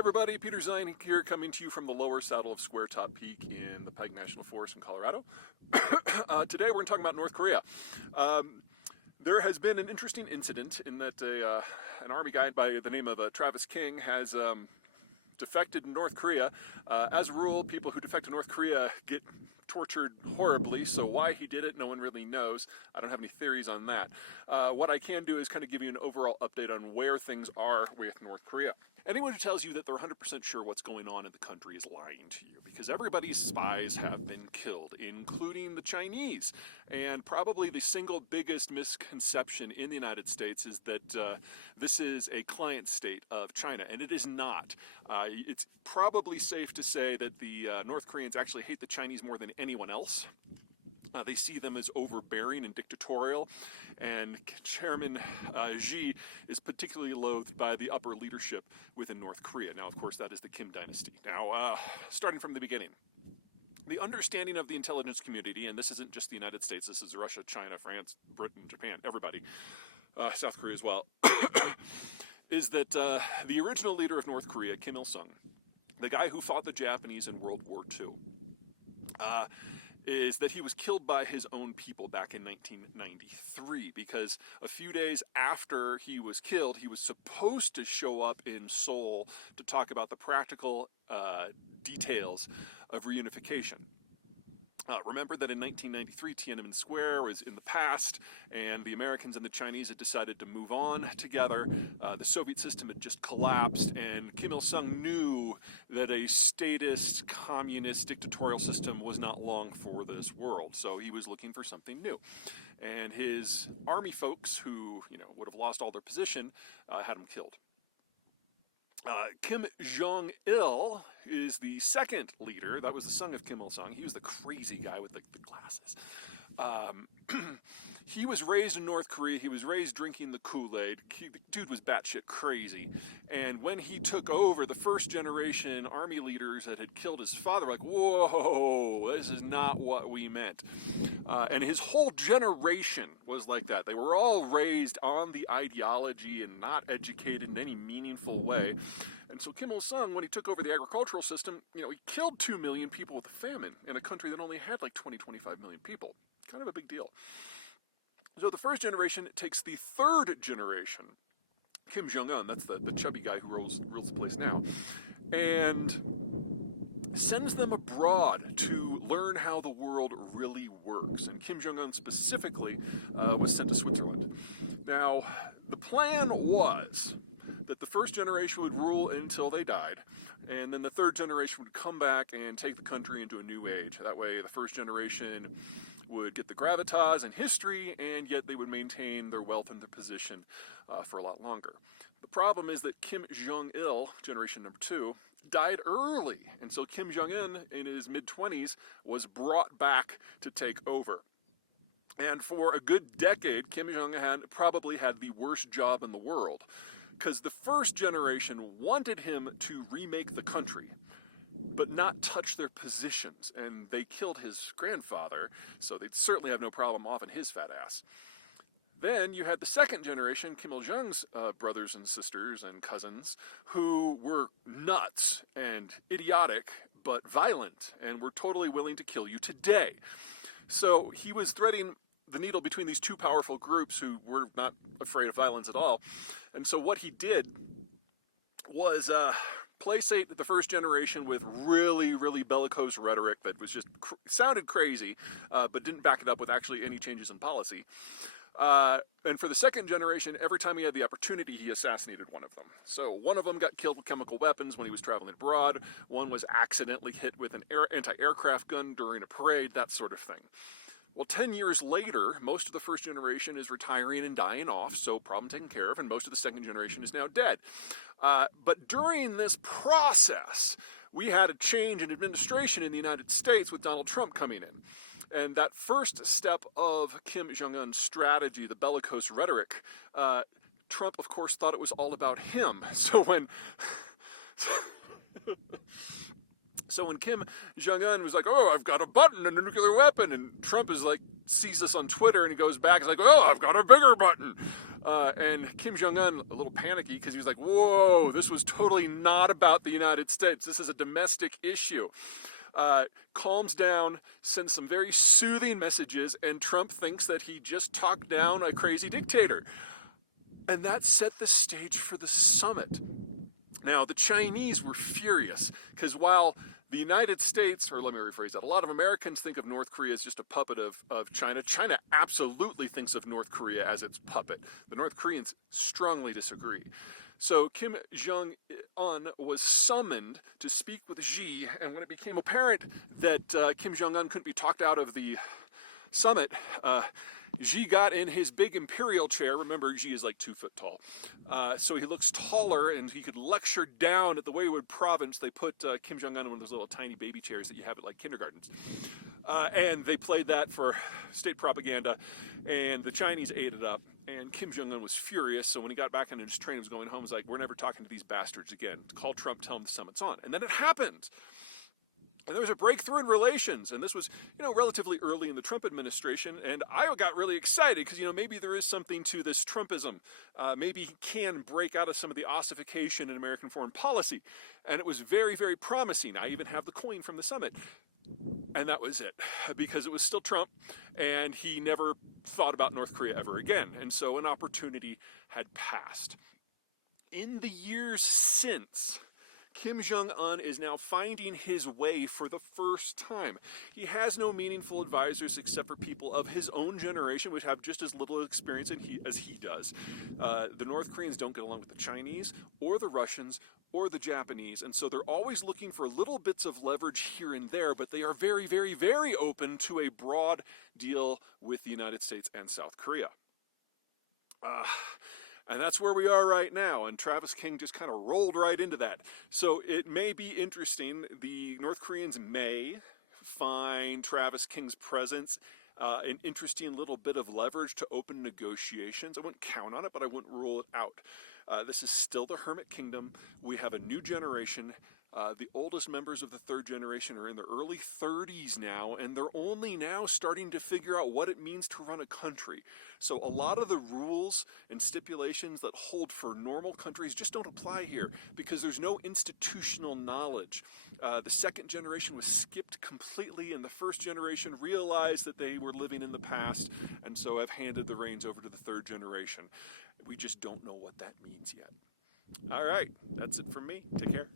everybody, Peter Zeihan here, coming to you from the lower saddle of Square Top Peak in the Pike National Forest in Colorado. Today we're going to talk about North Korea. There has been an interesting incident in that an army guy by the name of Travis King has defected in North Korea. As a rule, people who defect to North Korea get tortured horribly, so why he did it, no one really knows. I don't have any theories on that. What I can do is kind of give you an overall update on where things are with North Korea. Anyone who tells you that they're 100% sure what's going on in the country is lying to you, because everybody's spies have been killed, including the Chinese. And probably the single biggest misconception in the United States is that this is a client state of China, and it is not. It's probably safe to say that the North Koreans actually hate the Chinese more than anyone else. They see them as overbearing and dictatorial, and Chairman Xi is particularly loathed by the upper leadership within North Korea. Now, of course, that is the Kim dynasty. Now, starting from the beginning, the understanding of the intelligence community, and this isn't just the United States, this is Russia, China, France, Britain, Japan, everybody, South Korea as well, is that the original leader of North Korea, Kim Il-sung, the guy who fought the Japanese in World War II, is that he was killed by his own people back in 1993, because a few days after he was killed, he was supposed to show up in Seoul to talk about the practical details of reunification. Remember that in 1993, Tiananmen Square was in the past, and the Americans and the Chinese had decided to move on together. The Soviet system had just collapsed, and Kim Il-sung knew that a statist, communist, dictatorial system was not long for this world, so he was looking for something new. And his army folks, who would have lost all their position, had him killed. Kim Jong-il is the second leader. That was the son of Kim Il-sung. He was the crazy guy with the glasses. He was raised in North Korea. He was raised drinking the Kool-Aid. The dude was batshit crazy. And when he took over, the first generation army leaders that had killed his father were like, whoa, this is not what we meant. And his whole generation was like that. They were all raised on the ideology and not educated in any meaningful way. And so Kim Il-sung, when he took over the agricultural system, he killed 2 million people with the famine in a country that only had like 25 million people. Kind of a big deal. So the first generation takes the third generation, Kim Jong-un, that's the chubby guy who rules the place now, and sends them abroad to learn how the world really works. And Kim Jong-un specifically was sent to Switzerland. Now, the plan was that the first generation would rule until they died, and then the third generation would come back and take the country into a new age. That way, the first generation would get the gravitas and history, and yet they would maintain their wealth and their position for a lot longer. The problem is that Kim Jong-il, generation number 2, died early, and so Kim Jong-un, in his mid-20s, was brought back to take over. And for a good decade, Kim Jong-un probably had the worst job in the world, because the first generation wanted him to remake the country, but not touch their positions, and they killed his grandfather, so they'd certainly have no problem offing his fat ass. Then you had the second generation, Kim Il-sung's brothers and sisters and cousins, who were nuts and idiotic, but violent, and were totally willing to kill you today. So he was threading the needle between these two powerful groups who were not afraid of violence at all. And so what he did was placate the first generation with really, really bellicose rhetoric that was just sounded crazy, but didn't back it up with actually any changes in policy. And for the second generation, every time he had the opportunity, he assassinated one of them. So one of them got killed with chemical weapons when he was traveling abroad. One was accidentally hit with an anti-aircraft gun during a parade, that sort of thing. Well, 10 years later, most of the first generation is retiring and dying off, so problem taken care of, and most of the second generation is now dead. But during this process, we had a change in administration in the United States with Donald Trump coming in. And that first step of Kim Jong-un's strategy, the bellicose rhetoric, Trump, of course, thought it was all about him. So when Kim Jong-un was like, oh, I've got a button and a nuclear weapon, and Trump is like, sees this on Twitter and he goes back, he's like, oh, I've got a bigger button. And Kim Jong-un, a little panicky because he was like, whoa, this was totally not about the United States. This is a domestic issue. Calms down, sends some very soothing messages, and Trump thinks that he just talked down a crazy dictator. And that set the stage for the summit. Now, the Chinese were furious because while the United States, or let me rephrase that, a lot of Americans think of North Korea as just a puppet of China. China absolutely thinks of North Korea as its puppet. The North Koreans strongly disagree. So Kim Jong-un was summoned to speak with Xi, and when it became apparent that Kim Jong-un couldn't be talked out of the summit, Xi got in his big imperial chair. Remember, Xi is like 2 foot tall. So he looks taller and he could lecture down at the Waywood province. They put Kim Jong-un in one of those little tiny baby chairs that you have at like kindergartens. And they played that for state propaganda, and the Chinese ate it up. And Kim Jong-un was furious, so when he got back into his train and was going home, he was like, we're never talking to these bastards again. Call Trump, tell him the summit's on. And then it happened. And there was a breakthrough in relations, and this was, relatively early in the Trump administration, and I got really excited because, maybe there is something to this Trumpism. Maybe he can break out of some of the ossification in American foreign policy, and it was very, very promising. I even have the coin from the summit. And that was it, because it was still Trump, and he never thought about North Korea ever again, and so an opportunity had passed. In the years since, Kim Jong-un is now finding his way for the first time. He has no meaningful advisors except for people of his own generation, which have just as little experience as he does. The North Koreans don't get along with the Chinese or the Russians or the Japanese, and so they're always looking for little bits of leverage here and there, but they are very, very, very open to a broad deal with the United States and South Korea. And that's where we are right now, and Travis King just kind of rolled right into that. So it may be interesting. The North Koreans may find Travis King's presence an interesting little bit of leverage to open negotiations. I wouldn't count on it, but I wouldn't rule it out. This is still the Hermit Kingdom. We have a new generation. The oldest members of the third generation are in their early 30s now, and they're only now starting to figure out what it means to run a country. So a lot of the rules and stipulations that hold for normal countries just don't apply here because there's no institutional knowledge. The second generation was skipped completely, and the first generation realized that they were living in the past, and so have handed the reins over to the third generation. We just don't know what that means yet. All right, that's it from me. Take care.